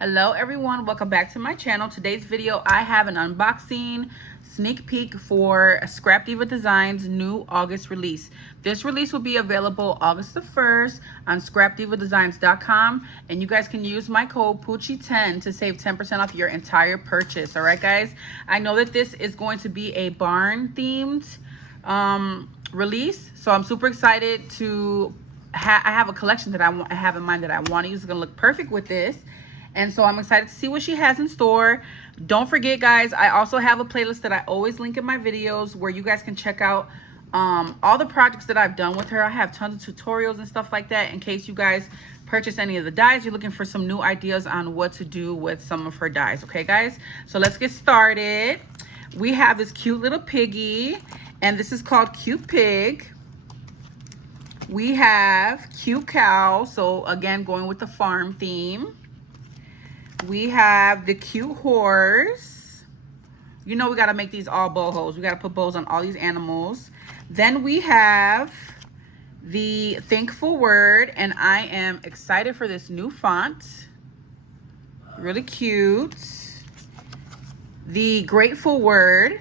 Hello everyone, welcome back to my channel. Today's video I have an unboxing sneak peek for Scrap Diva Designs new August release. This release will be available August the 1st on scrapdivadesigns.com, and you guys can use my code Poochie10 to save 10% off your entire purchase. All right guys, I know that this is going to be a barn themed release, so I'm super excited to I have a collection that I have in mind that I want to use. It's gonna look perfect with this. And so I'm excited to see what she has in store. Don't forget, guys, I also have a playlist that I always link in my videos where you guys can check out all the projects that I've done with her. I have tons of tutorials and stuff like that in case you guys purchase any of the dies. You're looking for some new ideas on what to do with some of her dies. Okay, guys? So let's get started. We have this cute little piggy, and this is called Cute Pig. We have Cute Cow. So again, going with the farm theme. We have the Cute Horse. You know we got to make these all bohos. We got to put bows on all these animals. Then we have the Thankful Word, and I am excited for this new font. Really cute. The Grateful Word.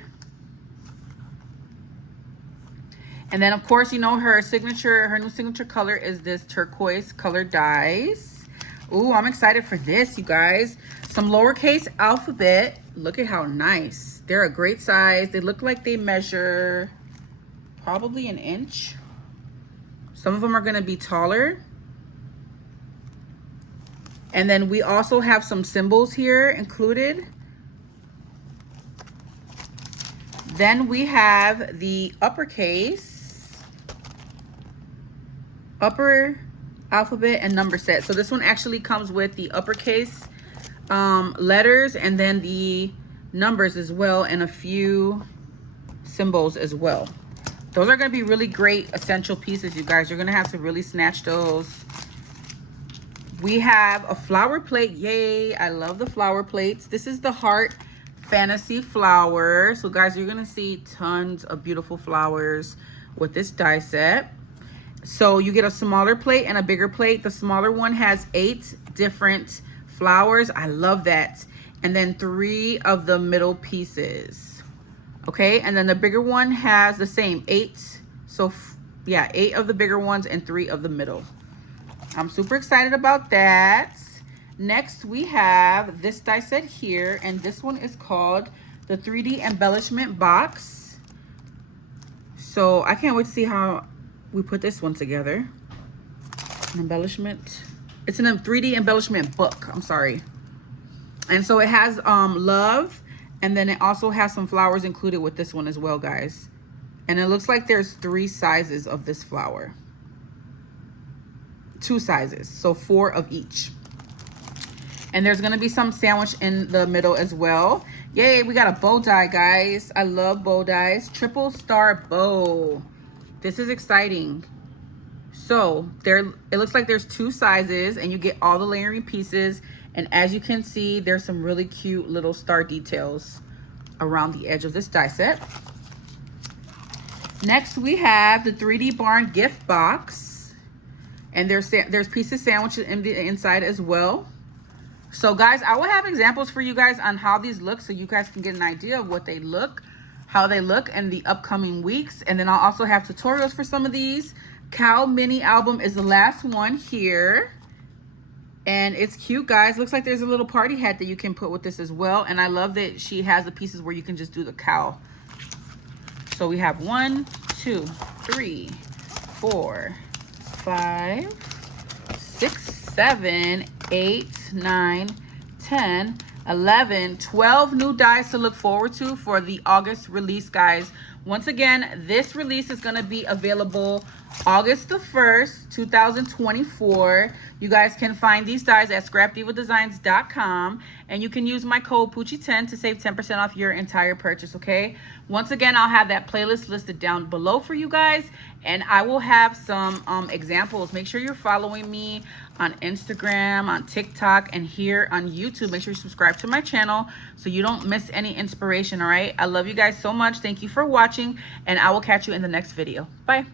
And then, of course, you know her new signature color is this turquoise colored dies. Ooh, I'm excited for this, you guys. Some Lowercase Alphabet. Look at how nice. They're a great size. They look like they measure probably an inch. Some of them are going to be taller. And then we also have some symbols here included. Then we have the uppercase, upper alphabet and number set. So this one actually comes with the uppercase letters and then the numbers as well, and a few symbols as well. Those are going to be really great essential pieces, you guys. You're going to have to really snatch those. We have a flower plate. Yay, I love the flower plates. This is the Heart Fantasy Flower. So guys, you're going to see tons of beautiful flowers with this die set. So you get a smaller plate and a bigger plate. The smaller one has 8 different flowers. I love that. And then 3 of the middle pieces. Okay, and then the bigger one has the same 8. So yeah, 8 of the bigger ones and 3 of the middle. I'm super excited about that. Next, we have this die set here, and this one is called the 3D Embellishment Box. So I can't wait to see how we put this one together. An embellishment. It's a 3D embellishment book. I'm sorry. And so it has love, and then it also has some flowers included with this one as well, guys. And it looks like there's 3 sizes of this flower. 2 sizes, so 4 of each. And there's gonna be some sandwich in the middle as well. Yay, we got a bow die, guys. I love bow dies. Triple star bow. This is exciting. So it looks like there's 2 sizes, and you get all the layering pieces. And as you can see, there's some really cute little star details around the edge of this die set. Next, we have the 3D Barn Giftbox, and there's pieces sandwiched in the inside as well. So guys, I will have examples for you guys on how these look, so you guys can get an idea of what they look, how they look in the upcoming weeks. And then I'll also have tutorials for some of these. Cow mini album is the last one here, and it's cute, guys. Looks like there's a little party hat that you can put with this as well. And I love that she has the pieces where you can just do the cow. So we have 1, 2, 3, 4, 5, 6, 7, 8, 9, 10, 11, 12 new dies to look forward to for the August release, guys. Once again, this release is going to be available August the 1st, 2024. You guys can find these dies at scrapdivadesigns.com, and you can use my code Poochie10 to save 10% off your entire purchase, okay? Once again, I'll have that playlist listed down below for you guys, and I will have some examples. Make sure you're following me on Instagram, on TikTok, and here on YouTube. Make sure you subscribe to my channel so you don't miss any inspiration, all right? I love you guys so much. Thank you for watching, and I will catch you in the next video. Bye.